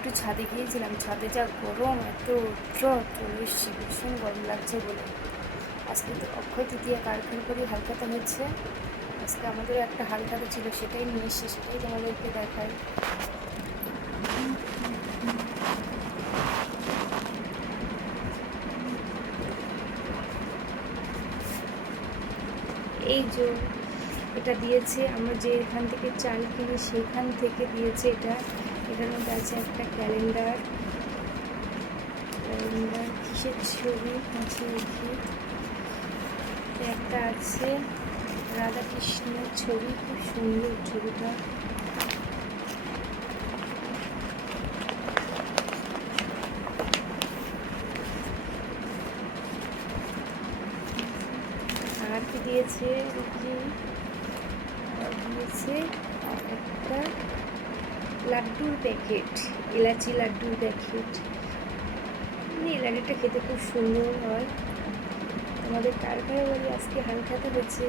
একটু ছাদে গিয়েছিলাম, ছাদে যা গরম, এত রোদ, চলে এসেছি, ভীষণ গরম লাগছে বলে। আজকে তো অক্ষয় তৃতীয়া, কারখানপুরি হালখাতা হচ্ছে। আজকে আমাদের একটা হালখাতা ছিল, সেটাই নিয়ে এসে সেটাই তোমাদেরকে দেখাই। এই যে এটা দিয়েছে, আমরা যে এখান থেকে চাল কিনি সেখান থেকে দিয়েছে এটা। এটার মধ্যে আছে একটা ক্যালেন্ডার, কিসের ছবি আছে দেখি, একটা আছে রাধাকৃষ্ণের ছবি, খুব সুন্দর ছবিটা। আর কি দিয়েছে দেখি, আর দিয়েছে একটা লাড্ডুর প্যাকেট, এলাচি লাড্ডুর প্যাকেট। এই লাড্ডুটা খেতে খুব সুন্দর হয়। আমাদের কারখানা বাড়ি আজকে হালখাতা হয়েছে।